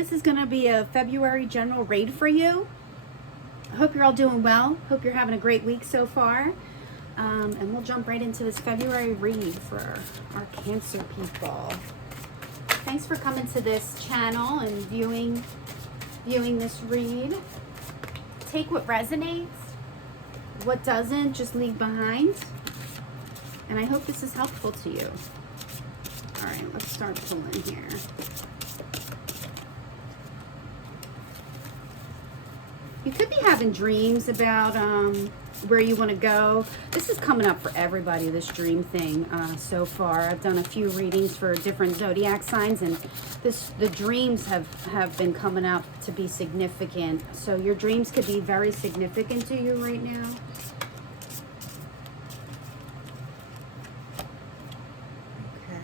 this is going to be a February general read for you. I hope you're all doing well. Hope you're having a great week so far. And we'll jump right into this February read for our Cancer people. Thanks for coming to this channel and viewing this read. Take what resonates. What doesn't, just leave behind. And I hope this is helpful to you. All right, let's start pulling here. You could be having dreams about where you want to go. This is coming up for everybody, this dream thing so far. I've done a few readings for different zodiac signs, and the dreams have been coming up to be significant. So your dreams could be very significant to you right now. Okay.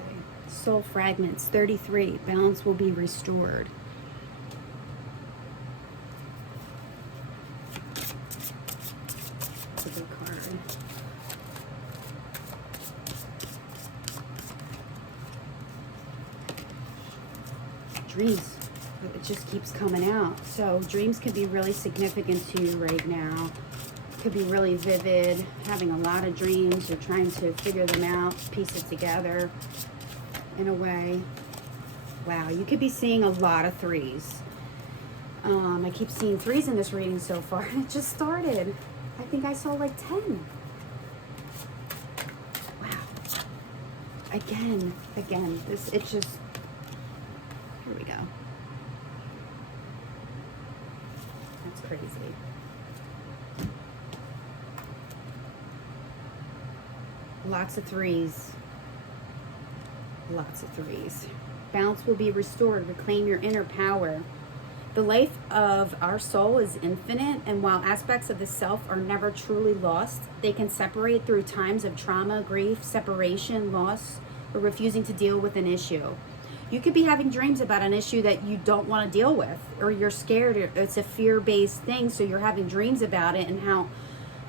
Soul fragments, 33. Balance will be restored. Dreams, it just keeps coming out. So dreams can be really significant to you right now. Could be really vivid, having a lot of dreams. You're trying to figure them out, piece it together in a way. Wow, you could be seeing a lot of threes. I keep seeing threes in this reading so far, and it just started. I think I saw like 10. Wow. Again, it just, here we go. That's crazy. Lots of threes. Lots of threes. Balance will be restored. Reclaim your inner power. The life of our soul is infinite, and while aspects of the self are never truly lost, they can separate through times of trauma, grief, separation, loss, or refusing to deal with an issue. You could be having dreams about an issue that you don't want to deal with, or you're scared, or it's a fear-based thing, so you're having dreams about it and how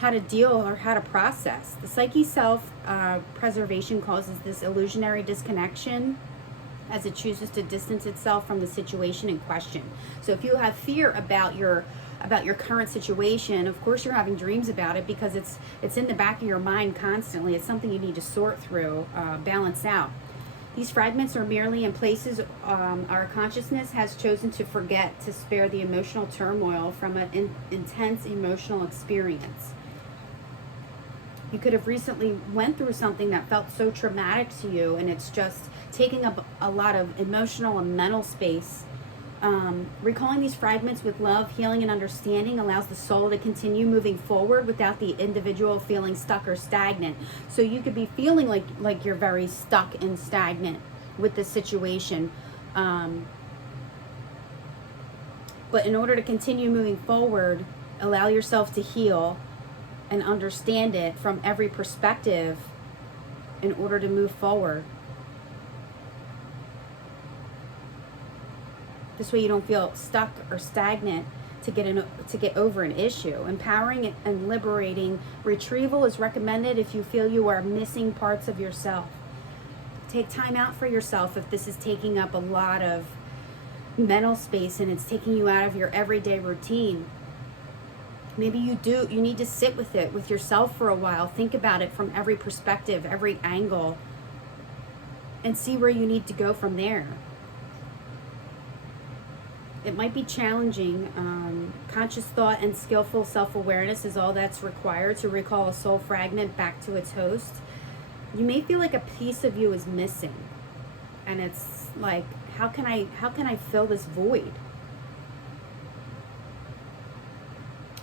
to deal or how to process. The psyche self-preservation causes this illusionary disconnection as it chooses to distance itself from the situation in question. So if you have fear about your current situation, of course you're having dreams about it because it's in the back of your mind constantly. It's something you need to sort through, balance out. These fragments are merely in places our consciousness has chosen to forget to spare the emotional turmoil from an intense emotional experience. You could have recently went through something that felt so traumatic to you, and it's just taking up a lot of emotional and mental space. Recalling these fragments with love, healing, and understanding allows the soul to continue moving forward without the individual feeling stuck or stagnant. So you could be feeling like you're very stuck and stagnant with this situation. But in order to continue moving forward, allow yourself to heal and understand it from every perspective in order to move forward. This way you don't feel stuck or stagnant to get over an issue. Empowering and liberating retrieval is recommended if you feel you are missing parts of yourself. Take time out for yourself if this is taking up a lot of mental space and it's taking you out of your everyday routine. Maybe you need to sit with it, with yourself for a while. Think about it from every perspective, every angle, and see where you need to go from there. It might be challenging. Conscious thought and skillful self-awareness is all that's required to recall a soul fragment back to its host. You may feel like a piece of you is missing, and it's like, how can I fill this void?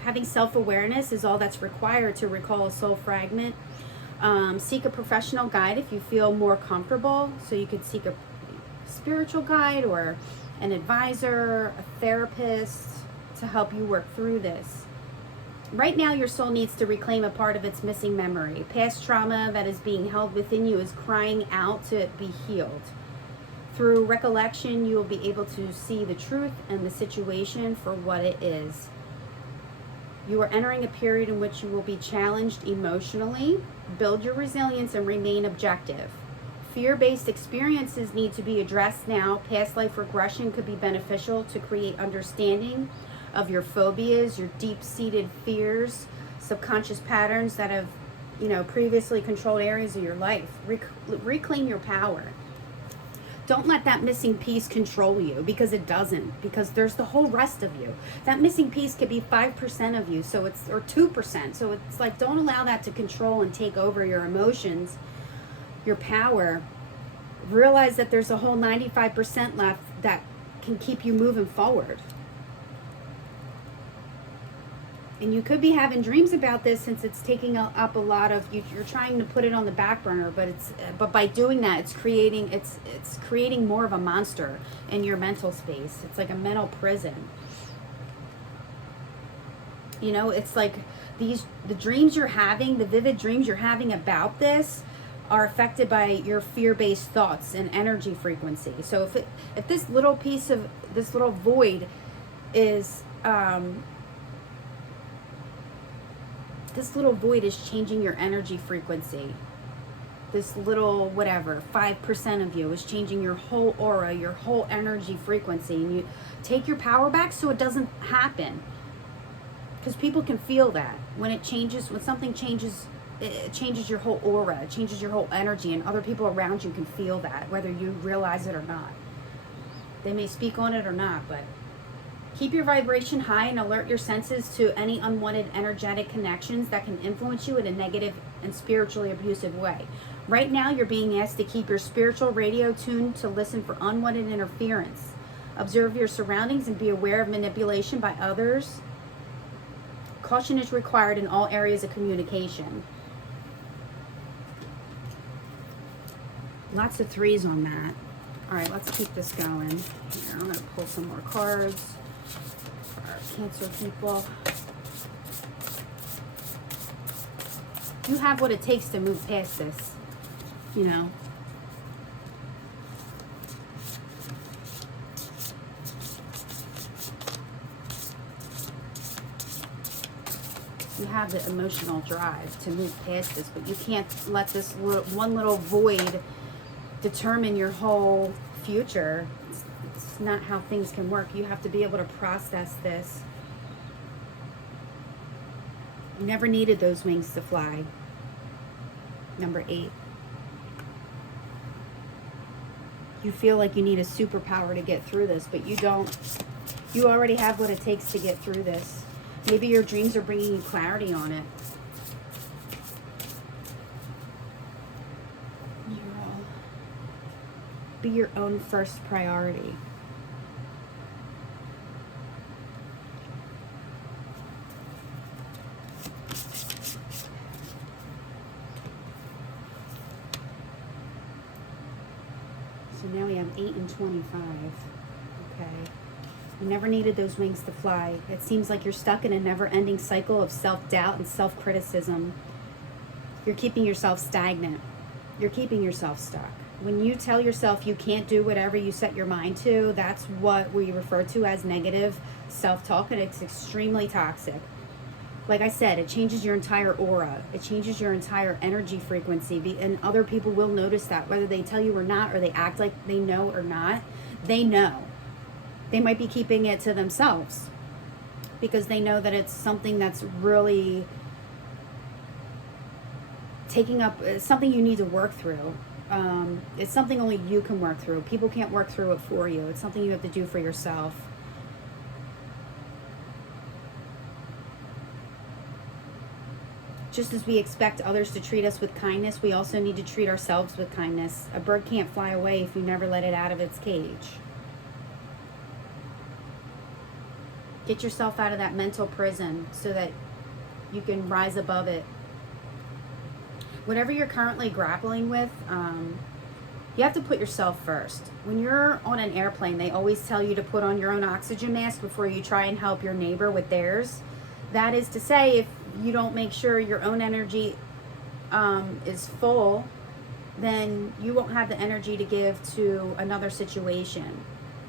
Having self-awareness is all that's required to recall a soul fragment. Seek a professional guide if you feel more comfortable. So you could seek a spiritual guide or an advisor, a therapist to help you work through this. Right now, your soul needs to reclaim a part of its missing memory. Past trauma that is being held within you is crying out to be healed. Through recollection, you will be able to see the truth and the situation for what it is. You are entering a period in which you will be challenged emotionally. Build your resilience and remain objective. Fear-based experiences need to be addressed now. Past life regression could be beneficial to create understanding of your phobias, your deep-seated fears, subconscious patterns that have, previously controlled areas of your life. Reclaim your power. Don't let that missing piece control you, because it doesn't, because there's the whole rest of you. That missing piece could be 5% of you, or 2%. So it's like, don't allow that to control and take over your emotions, your power. Realize that there's a whole 95% left that can keep you moving forward. And you could be having dreams about this, since it's taking up a lot of you. You're trying to put it on the back burner, but by doing that, it's creating more of a monster in your mental space. It's like a mental prison. It's like the dreams you're having, the vivid dreams you're having about this, are affected by your fear-based thoughts and energy frequency. So if this little piece of this little void is this little void is changing your energy frequency. This little 5% of you is changing your whole aura, your whole energy frequency. And you take your power back so it doesn't happen. Because people can feel that. When something changes, it changes your whole aura, it changes your whole energy, and other people around you can feel that, whether you realize it or not. They may speak on it or not, but keep your vibration high and alert your senses to any unwanted energetic connections that can influence you in a negative and spiritually abusive way. Right now, you're being asked to keep your spiritual radio tuned to listen for unwanted interference. Observe your surroundings and be aware of manipulation by others. Caution is required in all areas of communication. Lots of threes on that. All right, let's keep this going. Here, I'm going to pull some more cards. Cancer people, you have what it takes to move past this. You have the emotional drive to move past this, but you can't let this one little void determine your whole future. It's not how things can work. You have to be able to process this. You never needed those wings to fly. Number 8. You feel like you need a superpower to get through this, but you don't. You already have what it takes to get through this. Maybe your dreams are bringing you clarity on it. Be your own first priority. So now we have 8 and 25. Okay. You never needed those wings to fly. It seems like you're stuck in a never-ending cycle of self-doubt and self-criticism. You're keeping yourself stagnant. You're keeping yourself stuck. When you tell yourself you can't do whatever you set your mind to, that's what we refer to as negative self-talk, and it's extremely toxic. Like I said, it changes your entire aura. It changes your entire energy frequency, and other people will notice that, whether they tell you or not, or they act like they know or not. They know. They might be keeping it to themselves because they know that it's something that's really taking up, something you need to work through. It's something only you can work through. People can't work through it for you. It's something you have to do for yourself. Just as we expect others to treat us with kindness, we also need to treat ourselves with kindness. A bird can't fly away if you never let it out of its cage. Get yourself out of that mental prison so that you can rise above it. Whatever you're currently grappling with, you have to put yourself first. When you're on an airplane, they always tell you to put on your own oxygen mask before you try and help your neighbor with theirs. That is to say, if you don't make sure your own energy is full, then you won't have the energy to give to another situation.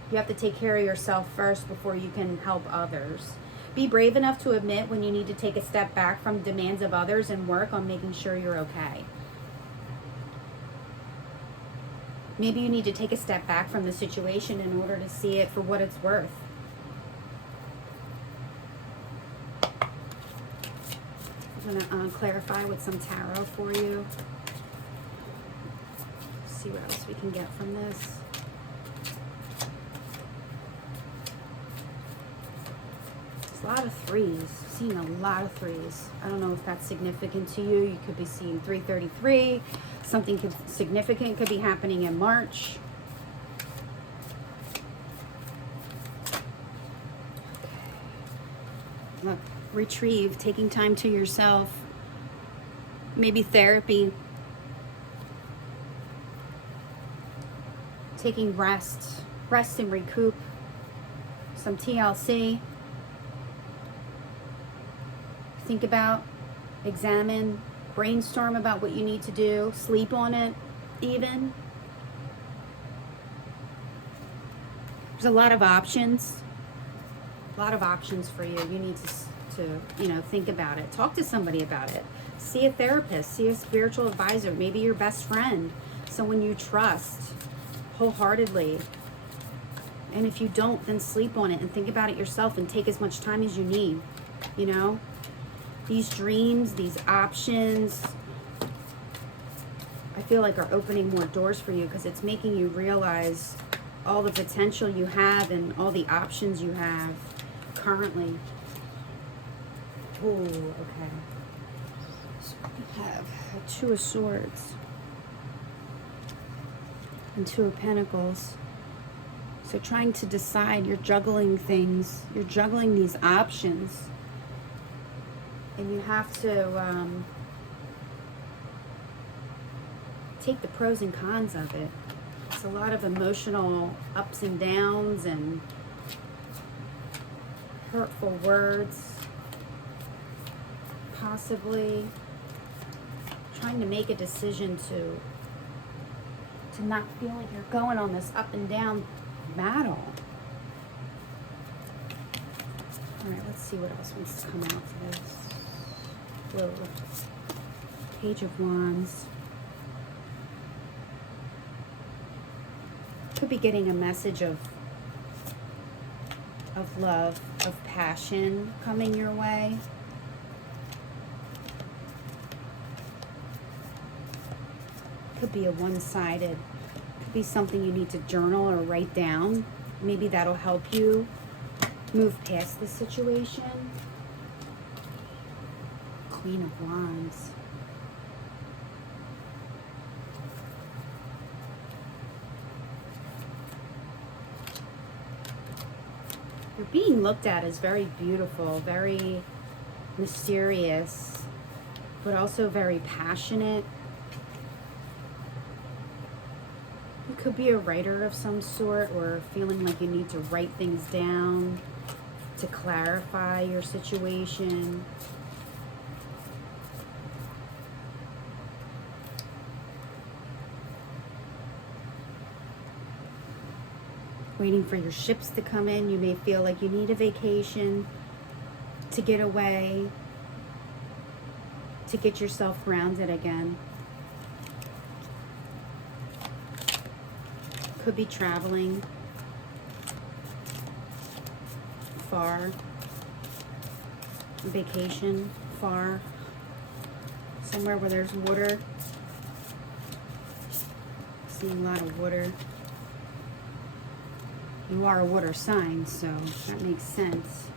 You have to take care of yourself first before you can help others. Be brave enough to admit when you need to take a step back from demands of others and work on making sure you're okay. Maybe you need to take a step back from the situation in order to see it for what it's worth. I'm going to clarify with some tarot for you. See what else we can get from this. There's a lot of threes. Seeing a lot of threes. I don't know if that's significant to you. You could be seeing 333. Something significant could be happening in March. Look, retrieve, taking time to yourself, maybe therapy, taking rest and recoup, some TLC. Think about, examine, brainstorm about what you need to do, sleep on it even. There's a lot of options. A lot of options for you. You need to think about it. Talk to somebody about it. See a therapist. See a spiritual advisor. Maybe your best friend. Someone you trust wholeheartedly. And if you don't, then sleep on it and think about it yourself and take as much time as you need. You know? These dreams, these options, I feel like are opening more doors for you because it's making you realize all the potential you have and all the options you have currently. Oh, okay. So we have a Two of Swords and Two of Pentacles. So trying to decide, you're juggling things. You're juggling these options. And you have to take the pros and cons of it. It's a lot of emotional ups and downs and hurtful words. Possibly trying to make a decision to not feel like you're going on this up and down battle. All right, let's see what else wants to come out for this. Whoa. Page of Wands. Could be getting a message of love, of passion coming your way. Could be a one-sided, could be something you need to journal or write down. Maybe that'll help you move past the situation. Queen of Wands. You're being looked at as very beautiful, very mysterious, but also very passionate. You could be a writer of some sort or feeling like you need to write things down to clarify your situation. Waiting for your ships to come in. You may feel like you need a vacation to get away, to get yourself grounded again. Could be traveling far, vacation far, somewhere where there's water. Seeing a lot of water. You are a water sign, so that makes sense.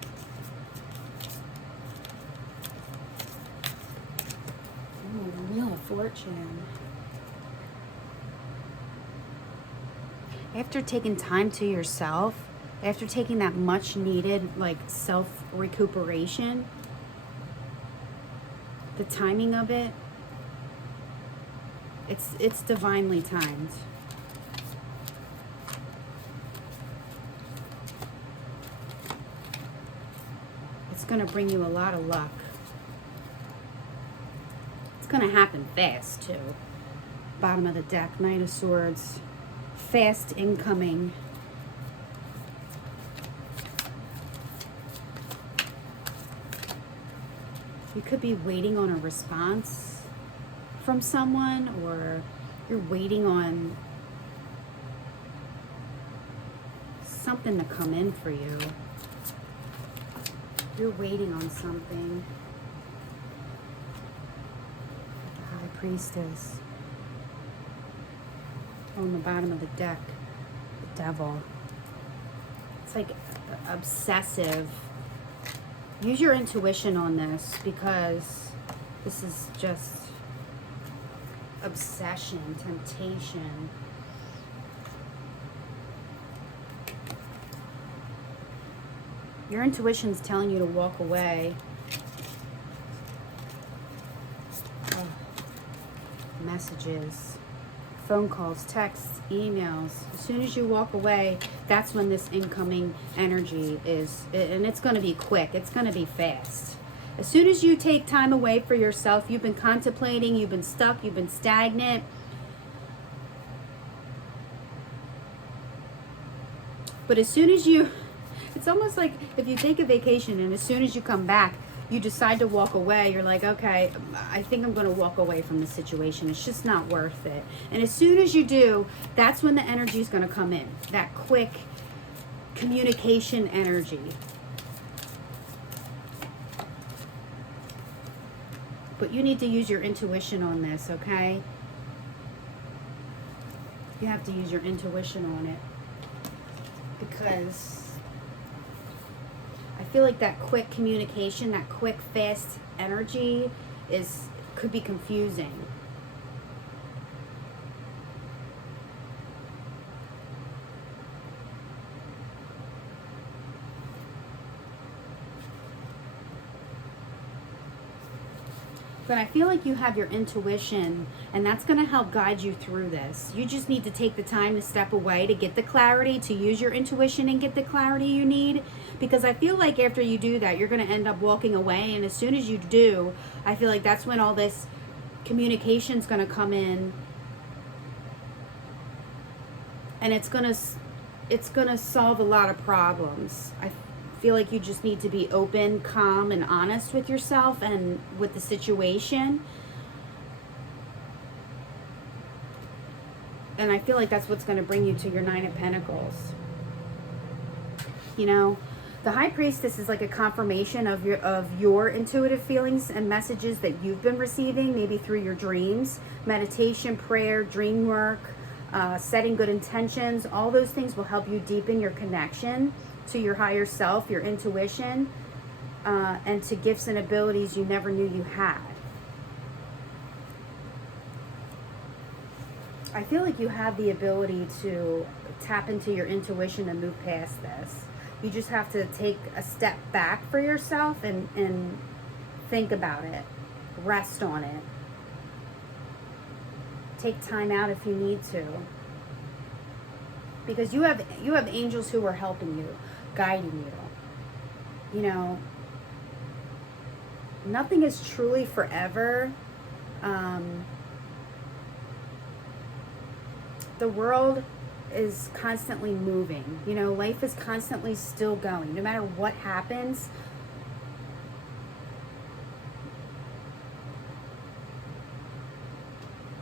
Ooh, the Wheel of Fortune. After taking time to yourself, after taking that much needed like self-recuperation, the timing of it, it's divinely timed. It's going to bring you a lot of luck. It's going to happen fast, too. Bottom of the deck, Knight of Swords. Fast incoming. You could be waiting on a response from someone, or you're waiting on something to come in for you. You're waiting on something. The High Priestess. On the bottom of the deck, the Devil. It's like obsessive. Use your intuition on this, because this is just obsession, temptation. Your intuition's telling you to walk away. Oh. Messages, phone calls, texts, emails. As soon as you walk away, that's when this incoming energy is, and it's going to be quick. It's going to be fast. As soon as you take time away for yourself, you've been contemplating, you've been stuck, you've been stagnant. But as soon as you, it's almost like if you take a vacation and as soon as you come back, you decide to walk away, you're like, okay, I think I'm going to walk away from the situation. It's just not worth it. And as soon as you do, that's when the energy is going to come in. That quick communication energy. But you need to use your intuition on this, okay? You have to use your intuition on it. Because I feel like that quick communication, that quick, fast energy could be confusing. But I feel like you have your intuition, and that's going to help guide you through this. You just need to take the time to step away to get the clarity, to use your intuition and get the clarity you need. Because I feel like after you do that, you're going to end up walking away. And as soon as you do, I feel like that's when all this communication's going to come in. And it's going to solve a lot of problems. I feel like you just need to be open, calm, and honest with yourself and with the situation. And I feel like that's what's going to bring you to your Nine of Pentacles. You know, the High Priestess is like a confirmation of your intuitive feelings and messages that you've been receiving, maybe through your dreams, meditation, prayer, dream work, setting good intentions. All those things will help you deepen your connection to your higher self, your intuition, and to gifts and abilities you never knew you had. I feel like you have the ability to tap into your intuition and move past this. You just have to take a step back for yourself and think about it. Rest on it. Take time out if you need to. Because you have angels who are helping you, guiding you. You know, nothing is truly forever. The world is constantly moving. You know, life is constantly still going. No matter what happens,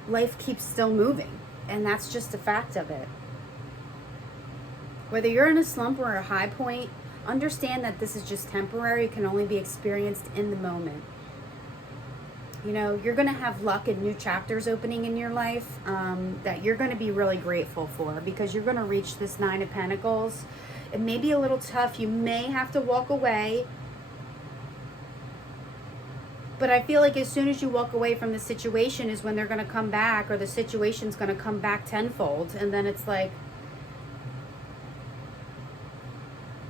life keeps still moving. And that's just a fact of it. Whether you're in a slump or a high point, understand that this is just temporary. It can only be experienced in the moment. You know, you're going to have luck and new chapters opening in your life that you're going to be really grateful for, because you're going to reach this Nine of Pentacles. It may be a little tough. You may have to walk away. But I feel like as soon as you walk away from the situation is when they're going to come back, or the situation's going to come back tenfold. And then it's like,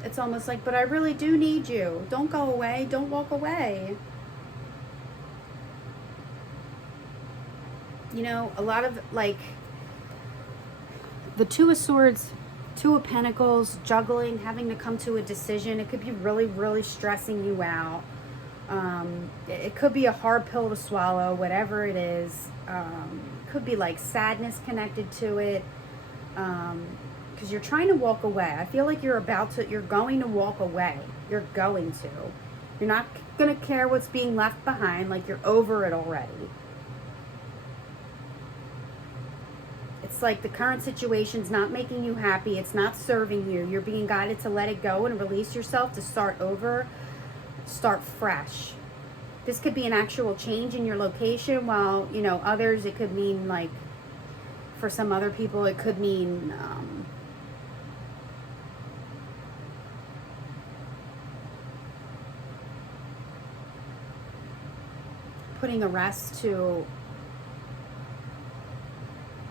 it's almost like, but I really do need you. Don't go away. Don't walk away. You know, a lot of, like, the Two of Swords, Two of Pentacles, juggling, having to come to a decision. It could be really, really stressing you out. It could be a hard pill to swallow, whatever it is. Could be like sadness connected to it. Because you're trying to walk away. I feel like you're going to walk away. You're going to. You're not going to care what's being left behind. Like, you're over it already. It's it's like the current situation's not making you happy. It's not serving you. You're being guided to let it go and release yourself, to start over, start fresh. This could be an actual change in your location, while, you know, others, it could mean, like, for some other people, it could mean putting a rest to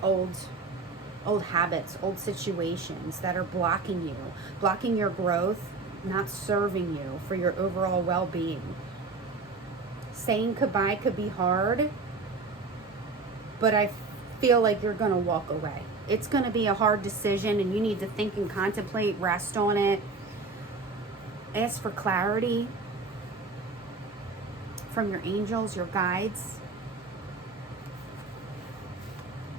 old habits, old situations that are blocking you, blocking your growth, not serving you for your overall well-being. Saying goodbye could be hard, but I feel like you're going to walk away. It's going to be a hard decision, and you need to think and contemplate, rest on it, ask for clarity from your angels, your guides.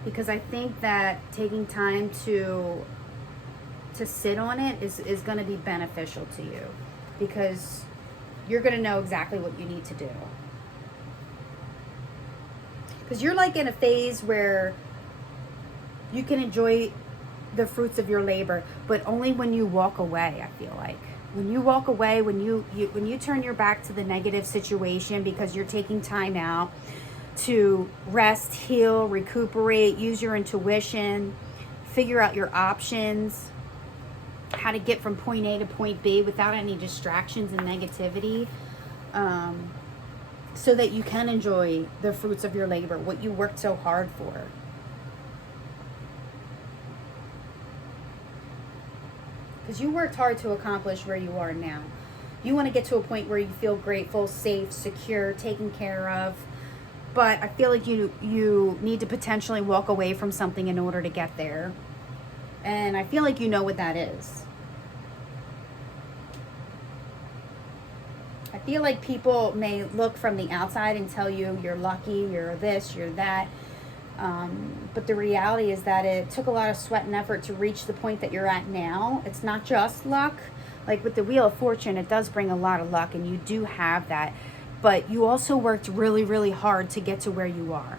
Because I think that taking time to sit on it is going to be beneficial to you, because you're going to know exactly what you need to do. Because you're like in a phase where you can enjoy the fruits of your labor, but only when you walk away. I feel like when you walk away, when you turn your back to the negative situation because you're taking time out to rest, heal, recuperate, use your intuition, figure out your options, how to get from point A to point B without any distractions and negativity, so that you can enjoy the fruits of your labor, what you worked so hard for. Because you worked hard to accomplish where you are now. You want to get to a point where you feel grateful, safe, secure, taken care of. But I feel like you need to potentially walk away from something in order to get there. And I feel like you know what that is. I feel like people may look from the outside and tell you you're lucky, you're this, you're that. But the reality is that it took a lot of sweat and effort to reach the point that you're at now. It's not just luck. Like with the Wheel of Fortune, it does bring a lot of luck, and you do have that. But you also worked really, really hard to get to where you are.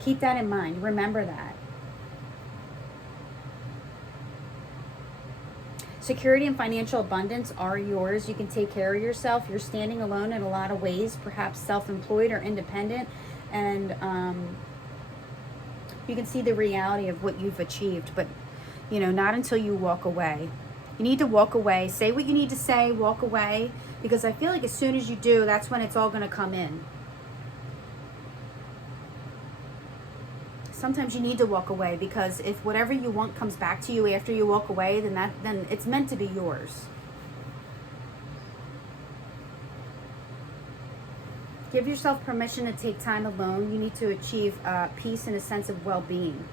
Keep that in mind. Remember that. Security and financial abundance are yours. You can take care of yourself. You're standing alone in a lot of ways, perhaps self-employed or independent. And you can see the reality of what you've achieved. But, you know, not until you walk away. You need to walk away. Say what you need to say. Walk away. Because I feel like as soon as you do, that's when it's all going to come in. Sometimes you need to walk away, because if whatever you want comes back to you after you walk away, then it's meant to be yours. Give yourself permission to take time alone. You need to achieve peace and a sense of well-being.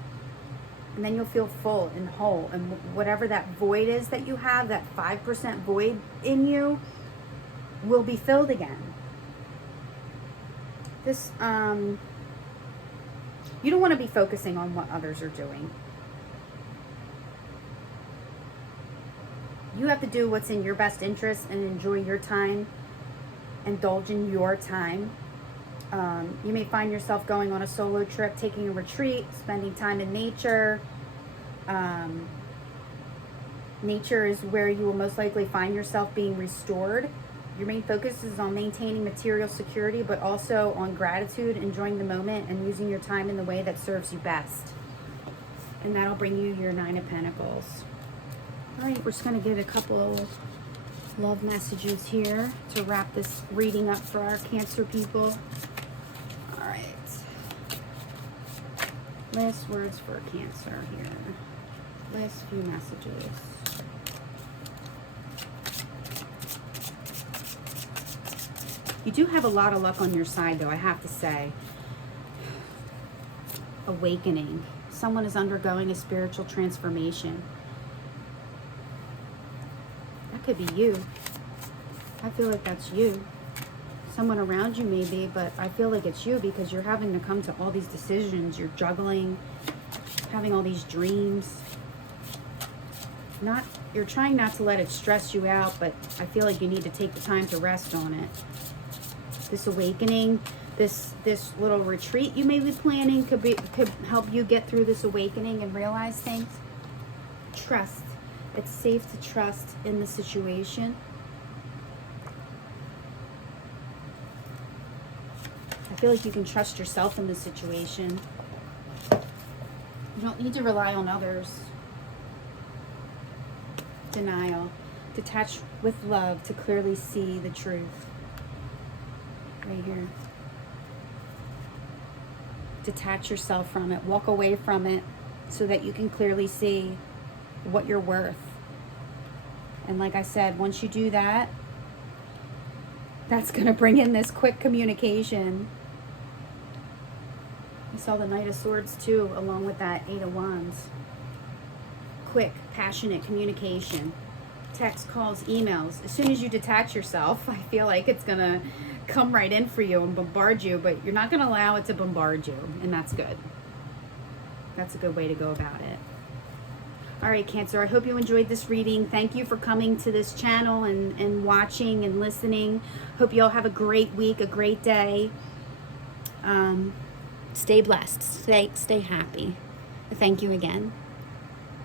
And then you'll feel full and whole. And whatever that void is that you have, that 5% void in you, will be filled again. This, you don't want to be focusing on what others are doing. You have to do what's in your best interest and enjoy your time. Indulge in your time. You may find yourself going on a solo trip, taking a retreat, spending time in nature. Nature is where you will most likely find yourself being restored. Your main focus is on maintaining material security, but also on gratitude, enjoying the moment, and using your time in the way that serves you best. And that'll bring you your 9 of Pentacles. All right, we're just going to get a couple love messages here to wrap this reading up for our Cancer people. All right. Last words for Cancer here. Last few messages. You do have a lot of luck on your side, though, I have to say. Awakening. Someone is undergoing a spiritual transformation. That could be you. I feel like that's you. Someone around you maybe, but I feel like it's you, because you're having to come to all these decisions. You're juggling, having all these dreams. You're trying not to let it stress you out, but I feel like you need to take the time to rest on it. This awakening, this little retreat you may be planning could help you get through this awakening and realize things. Trust. It's safe to trust in the situation. I feel like you can trust yourself in this situation. You don't need to rely on others. Denial. Detach with love to clearly see the truth. Right here. Detach yourself from it. Walk away from it so that you can clearly see what you're worth. And like I said, once you do that, that's going to bring in this quick communication. I saw the Knight of Swords too, along with that Eight of Wands. Quick, passionate communication. Text, calls, emails. As soon as you detach yourself, I feel like it's going to come right in for you and bombard you, but you're not going to allow it to bombard you, and that's good. That's a good way to go about it. All right, Cancer, I hope you enjoyed this reading. Thank you for coming to this channel and watching and listening. Hope you all have a great week, a great day. Stay blessed. Stay happy. Thank you again.